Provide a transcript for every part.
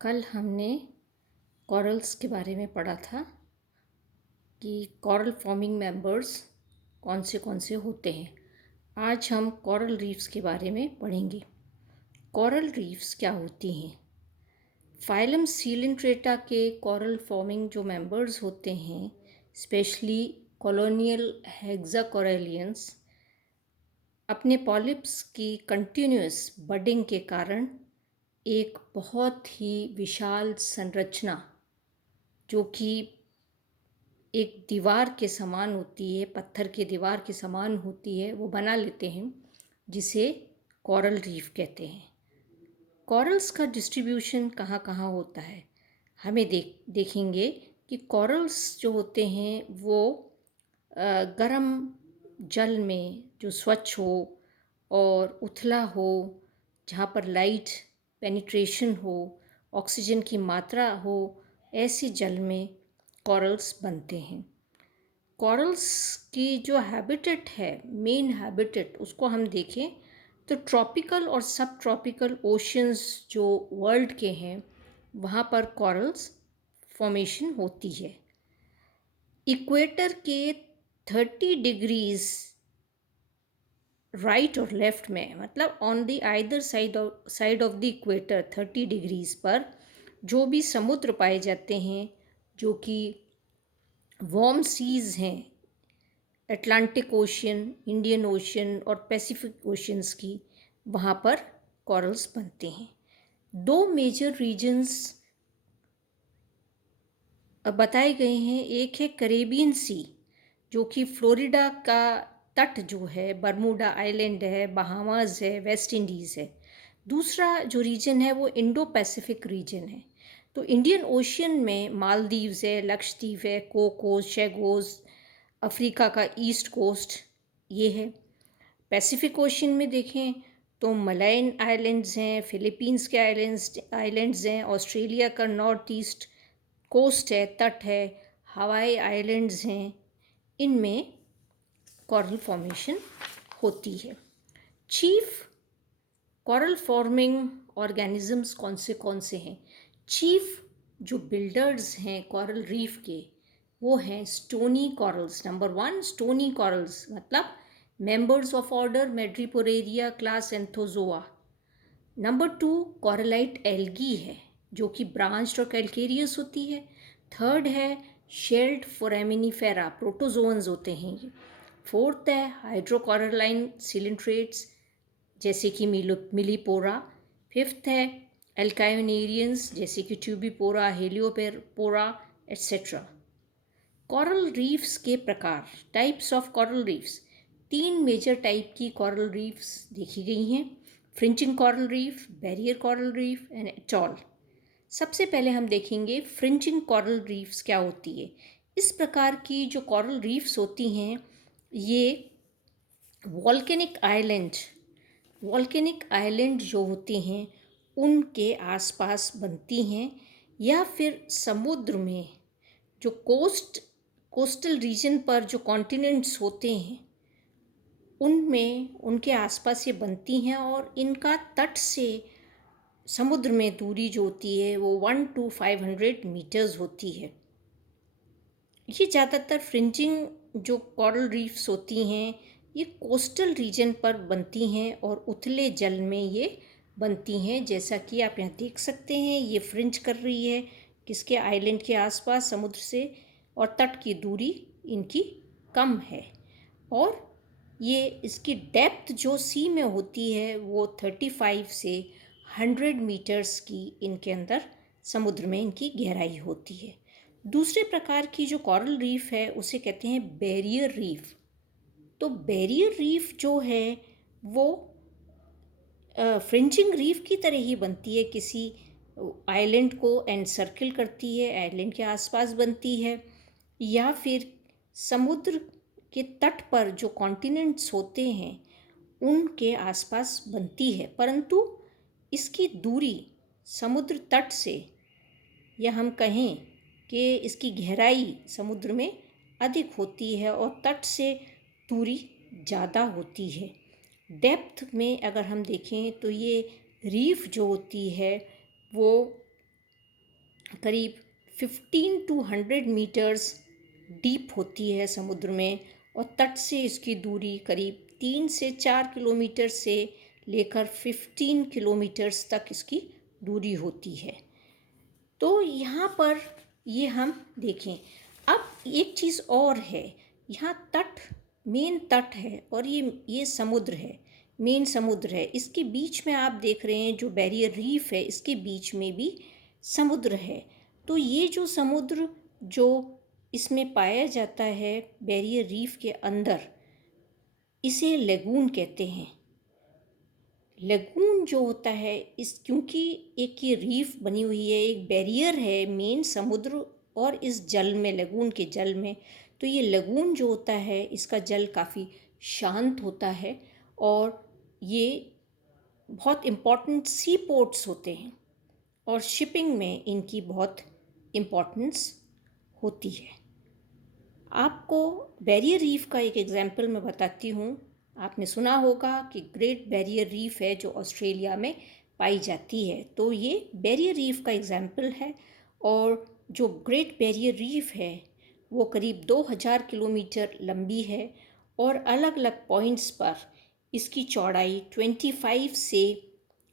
कल हमने कॉरल्स के बारे में पढ़ा था कि कॉरल फॉर्मिंग मेंबर्स कौन से होते हैं। आज हम कॉरल रीफ्स के बारे में पढ़ेंगे। कॉरल रीफ्स क्या होती हैं? फाइलम सीलेंट्रेटा के कॉरल फॉर्मिंग जो मेंबर्स होते हैं, स्पेशली कॉलोनियल हेक्साकोरेलियंस, अपने पॉलिप्स की कंटिन्यूअस बडिंग के कारण एक बहुत ही विशाल संरचना, जो कि एक दीवार के समान होती है, पत्थर की दीवार के समान होती है, वो बना लेते हैं, जिसे कॉरल रीफ कहते हैं। कॉरल्स का डिस्ट्रीब्यूशन कहाँ कहाँ होता है, हमें देखेंगे कि कॉरल्स जो होते हैं वो गर्म जल में जो स्वच्छ हो और उथला हो, जहाँ पर लाइट पेनिट्रेशन हो, ऑक्सीजन की मात्रा हो, ऐसे जल में कॉरल्स बनते हैं। कॉरल्स की जो हैबिटेट है, मेन हैबिटेट, उसको हम देखें तो ट्रॉपिकल और सब ट्रॉपिकल ओशंस जो वर्ल्ड के हैं, वहाँ पर कॉरल्स फॉर्मेशन होती है। इक्वेटर के 30 डिग्रीज राइट और लेफ्ट में, मतलब on the either side of the equator 30 degrees पर जो भी समुद्र पाए जाते हैं, जो कि वार्म सीज हैं, अटलांटिक ओशन, इंडियन ओशन और पैसिफिक ओशंस की, वहाँ पर कॉरल्स बनते हैं। दो मेजर रीजन्स बताए गए हैं। एक है कैरेबियन सी, जो कि फ्लोरिडा का तट जो है, बर्मुडा आइलैंड है, बहामास है, वेस्ट इंडीज़ है। दूसरा जो रीजन है वो इंडो पैसिफिक रीजन है। तो इंडियन ओशन में मालदीव्स है, लक्षद्वीप है, कोकोस, शेगोस, अफ्रीका का ईस्ट कोस्ट ये है। पैसिफिक ओशन में देखें तो मलायन आइलैंड्स हैं, फिलीपींस के आइलैंड्स हैं, ऑस्ट्रेलिया का नॉर्थ ईस्ट कोस्ट है, तट है, हवाई आइलैंड्स हैं। इनमें कॉरल फॉर्मेशन होती है। चीफ कॉरल फॉर्मिंग ऑर्गेनिजम्स कौन से हैं? चीफ जो बिल्डर्स हैं कॉरल रीफ के, वो हैं stony corals. Number 1 stony corals, मतलब members of order Madreporaria, class Anthozoa. Number 2 coralline algae है, जो कि ब्रांच्ड और कैल्केरियस होती है। थर्ड है शेल्ड फोरामिनिफेरा, प्रोटोजोअन्स होते हैं ये। फोर्थ है हाइड्रोकॉरलाइन सिलेंट्रेट्स, जैसे कि मिलीपोरा। फिफ्थ है एल्कायोनेरियंस, जैसे कि Tubipora, Heliopora etcetera. Coral reefs के प्रकार, types of coral reefs. 3 major type की कॉरल रीफ्स देखी गई हैं: fringing coral reef, barrier coral reef and atoll. सबसे पहले हम देखेंगे फ्रिंचिंग कॉरल रीफ्स क्या होती है। इस प्रकार की जो कॉरल रीफ्स होती हैं, ये वॉल्केनिक आइलैंड जो होते हैं उनके आसपास बनती हैं, या फिर समुद्र में जो कोस्टल रीजन पर जो कॉन्टिनेंट्स होते हैं उनमें, उनके आसपास ये बनती हैं। और इनका तट से समुद्र में दूरी जो होती है वो 1 to 500 मीटर्स होती है। ये ज़्यादातर फ्रिंजिंग जो कॉरल रीफ्स होती हैं, ये कोस्टल रीजन पर बनती हैं और उथले जल में ये बनती हैं। जैसा कि आप यहाँ देख सकते हैं, ये फ्रिंज कर रही है किसके, आइलैंड के आसपास समुद्र से, और तट की दूरी इनकी कम है। और ये इसकी डेप्थ जो सी में होती है वो 35 से 100 मीटर्स की इनके अंदर समुद्र में इनकी गहराई होती है। दूसरे प्रकार की जो कॉरल रीफ है उसे कहते हैं बैरियर रीफ। तो बैरियर रीफ जो है वो फ्रिंजिंग रीफ की तरह ही बनती है, किसी आइलैंड को एनसर्किल करती है, आइलैंड के आसपास बनती है, या फिर समुद्र के तट पर जो कॉन्टिनेंट्स होते हैं उनके आसपास बनती है। परंतु इसकी दूरी समुद्र तट से, या हम कहें कि इसकी गहराई समुद्र में अधिक होती है और तट से दूरी ज़्यादा होती है। डेप्थ में अगर हम देखें तो ये रीफ जो होती है वो करीब 15 to 100 मीटर्स डीप होती है समुद्र में, और तट से इसकी दूरी करीब 3 से 4 किलोमीटर से लेकर 15 किलोमीटर्स तक इसकी दूरी होती है। तो यहाँ पर ये हम देखें। अब एक चीज़ और है, यहाँ तट, मेन तट है, और ये समुद्र है, मेन समुद्र है। इसके बीच में आप देख रहे हैं जो बैरियर रीफ है, इसके बीच में भी समुद्र है। तो ये जो समुद्र जो इसमें पाया जाता है बैरियर रीफ के अंदर, इसे लगून कहते हैं। लगून जो होता है, इस क्योंकि एक ये रीफ बनी हुई है, एक बैरियर है मेन समुद्र और इस जल में, लगून के जल में, तो ये लगून जो होता है इसका जल काफ़ी शांत होता है, और ये बहुत इम्पॉर्टेंट सी पोर्ट्स होते हैं, और शिपिंग में इनकी बहुत इम्पोर्टेंस होती है। आपको बैरियर रीफ का एक एग्जाम्पल मैं बताती हूँ। आपने सुना होगा कि ग्रेट बैरियर रीफ है जो ऑस्ट्रेलिया में पाई जाती है, तो ये बैरियर रीफ का एग्जाम्पल है। और जो ग्रेट बैरियर रीफ है वो करीब 2000 किलोमीटर लंबी है, और अलग अलग पॉइंट्स पर इसकी चौड़ाई 25 से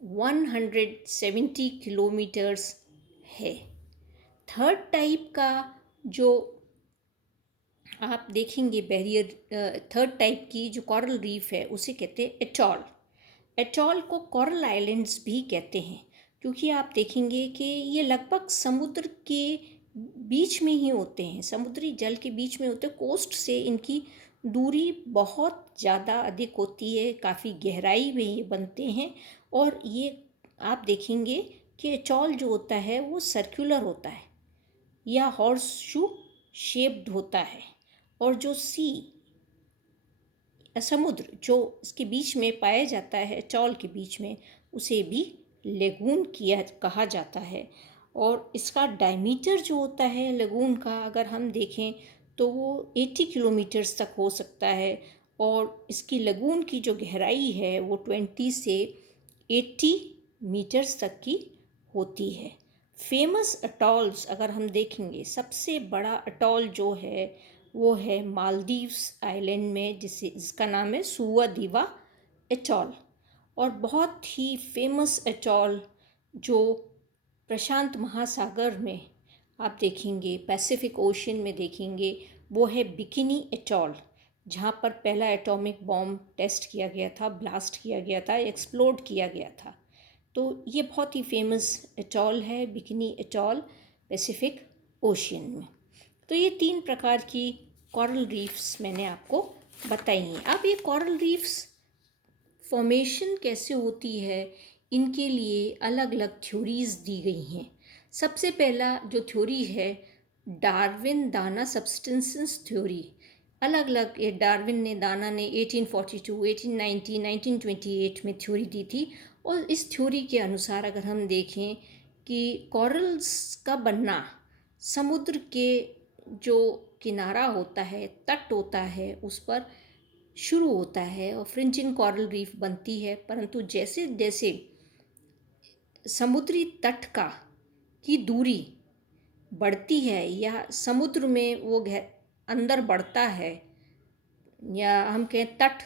170 किलोमीटर्स है। थर्ड टाइप का जो आप देखेंगे बैरियर, थर्ड टाइप की जो कोरल रीफ है उसे कहते हैं एटॉल। एटॉल को कोरल आइलैंड्स भी कहते हैं, क्योंकि आप देखेंगे कि ये लगभग समुद्र के बीच में ही होते हैं, समुद्री जल के बीच में होते हैं। कोस्ट से इनकी दूरी बहुत ज़्यादा अधिक होती है, काफ़ी गहराई में ये बनते हैं। और ये आप देखेंगे कि एटॉल जो होता है वो सर्कुलर होता है या हॉर्स शू शेप्ड होता है, और जो समुद्र जो इसके बीच में पाया जाता है, एटॉल के बीच में, उसे भी लगून कहा जाता है। और इसका डायमीटर जो होता है लगून का, अगर हम देखें तो वो 80 किलोमीटर्स तक हो सकता है, और इसकी लगून की जो गहराई है वो 20 से 80 मीटर्स तक की होती है। फेमस अटॉल्स अगर हम देखेंगे, सबसे बड़ा अटॉल जो है वो है मालदीव्स आइलैंड में, जिसका नाम है सुआ दीवा अटॉल। और बहुत ही फेमस अटॉल जो प्रशांत महासागर में आप देखेंगे, पैसिफिक ओशन में देखेंगे, वो है बिकिनी अटॉल, जहाँ पर पहला एटॉमिक बॉम्ब टेस्ट किया गया था, ब्लास्ट किया गया था, एक्सप्लोड किया गया था। तो ये बहुत ही फेमस अटॉल है बिकिनी अटॉल, पैसिफिक ओशियन में। तो ये 3 प्रकार की कोरल रीफ्स मैंने आपको बताई हैं। अब ये कोरल रीफ्स फॉर्मेशन कैसे होती है, इनके लिए अलग अलग थ्योरीज दी गई हैं। सबसे पहला जो थ्योरी है डार्विन दाना सब्सटेंसेस थ्योरी। अलग अलग, ये डार्विन ने, दाना ने 1842, 1890, 1928 में थ्योरी दी थी। और इस थ्योरी के अनुसार अगर हम देखें कि कोरल्स का बनना समुद्र के जो किनारा होता है, तट होता है, उस पर शुरू होता है और फ्रिंजिंग कोरल रीफ बनती है। परंतु जैसे जैसे समुद्री तट की दूरी बढ़ती है या समुद्र में वो अंदर बढ़ता है, या हम कहें तट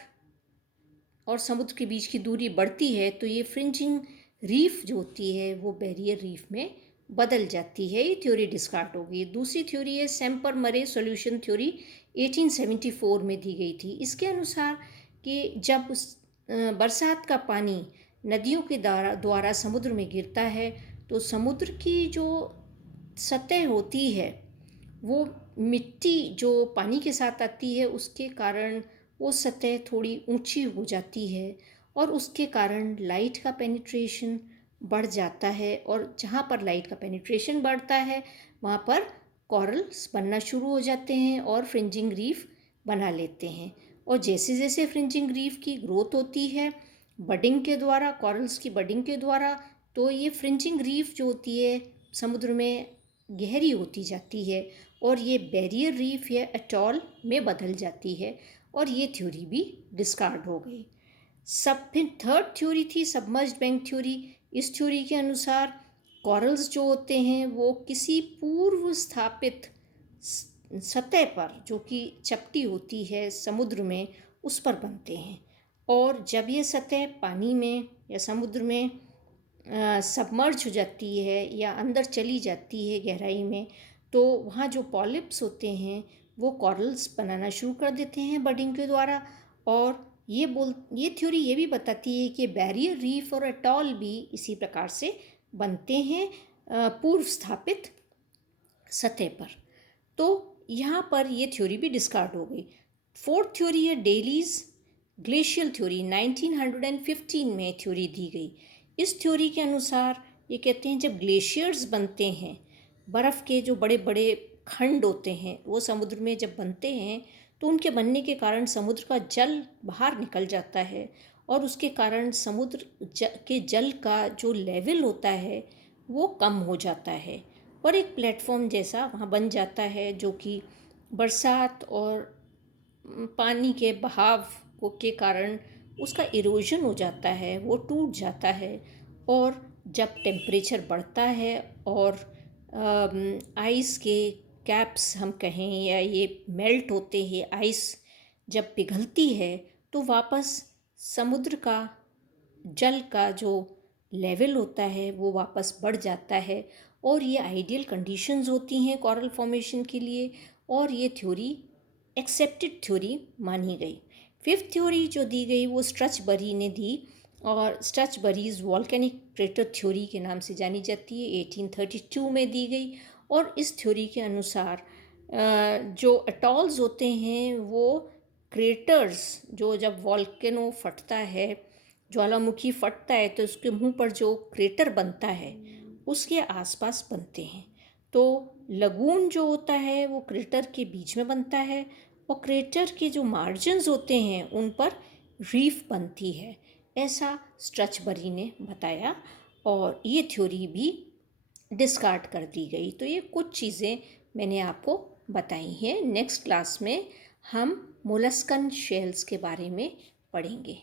और समुद्र के बीच की दूरी बढ़ती है, तो ये फ्रिंजिंग रीफ जो होती है वो बैरियर रीफ में बदल जाती है। ये थ्योरी डिस्कार्ड हो गई। दूसरी थ्योरी है सैम्पर मरे सॉल्यूशन थ्योरी, 1874 में दी गई थी। इसके अनुसार कि जब बरसात का पानी नदियों के द्वारा समुद्र में गिरता है, तो समुद्र की जो सतह होती है वो मिट्टी जो पानी के साथ आती है उसके कारण वो सतह थोड़ी ऊंची हो जाती है, और उसके कारण लाइट का पेनिट्रेशन बढ़ जाता है। और जहाँ पर लाइट का पेनिट्रेशन बढ़ता है वहाँ पर कॉरल्स बनना शुरू हो जाते हैं और फ्रिंजिंग रीफ बना लेते हैं। और जैसे जैसे फ्रिंजिंग रीफ की ग्रोथ होती है बडिंग के द्वारा, कॉरल्स की बडिंग के द्वारा, तो ये फ्रिंजिंग रीफ जो होती है समुद्र में गहरी होती जाती है और ये बैरियर रीफ या अटॉल में बदल जाती है। और ये थ्योरी भी डिस्कार्ड हो गई। फिर थर्ड थ्योरी थी सबमर्ज्ड बैंक थ्योरी। इस थ्योरी के अनुसार कॉरल्स जो होते हैं वो किसी पूर्व स्थापित सतह पर, जो कि चपटी होती है समुद्र में, उस पर बनते हैं। और जब ये सतह पानी में या समुद्र में सबमर्ज हो जाती है या अंदर चली जाती है गहराई में, तो वहाँ जो पॉलिप्स होते हैं वो कॉरल्स बनाना शुरू कर देते हैं बडिंग के द्वारा। और ये थ्योरी ये भी बताती है कि बैरियर रीफ और अटॉल भी इसी प्रकार से बनते हैं पूर्व स्थापित सतह पर। तो यहाँ पर ये थ्योरी भी डिस्कार्ड हो गई। फोर्थ थ्योरी है डेलीज ग्लेशियल थ्योरी। 1915 में थ्योरी दी गई। इस थ्योरी के अनुसार ये कहते हैं जब ग्लेशियर्स बनते हैं, बर्फ़ के जो बड़े बड़े खंड होते हैं वो समुद्र में जब बनते हैं, तो उनके बनने के कारण समुद्र का जल बाहर निकल जाता है और उसके कारण समुद्र के जल का जो लेवल होता है वो कम हो जाता है और एक प्लेटफॉर्म जैसा वहाँ बन जाता है, जो कि बरसात और पानी के बहाव के कारण उसका इरोजन हो जाता है, वो टूट जाता है। और जब टेम्परेचर बढ़ता है और आइस के कैप्स हम कहें या ये मेल्ट होते हैं, आइस जब पिघलती है तो वापस समुद्र का जल का जो लेवल होता है वो वापस बढ़ जाता है और ये आइडियल कंडीशंस होती हैं कोरल फॉर्मेशन के लिए। और ये थ्योरी एक्सेप्टेड थ्योरी मानी गई। फिफ्थ थ्योरी जो दी गई वो स्ट्रचबरी ने दी और स्ट्रचबरीज वॉल्केनिक क्रेटर थ्योरी के नाम से जानी जाती है। 1832 में दी गई और इस थ्योरी के अनुसार जो अटॉल्स होते हैं वो क्रेटर्स, जो जब वॉल्केनो फटता है, ज्वालामुखी फटता है, तो उसके मुंह पर जो क्रेटर बनता है उसके आसपास बनते हैं। तो लगून जो होता है वो क्रेटर के बीच में बनता है और क्रेटर के जो मार्जिन्स होते हैं उन पर रीफ बनती है, ऐसा स्ट्रचबरी ने बताया और ये थ्योरी भी डिस्कार्ड कर दी गई। तो ये कुछ चीज़ें मैंने आपको बताई हैं। नेक्स्ट क्लास में हम मोलस्कन शेल्स के बारे में पढ़ेंगे।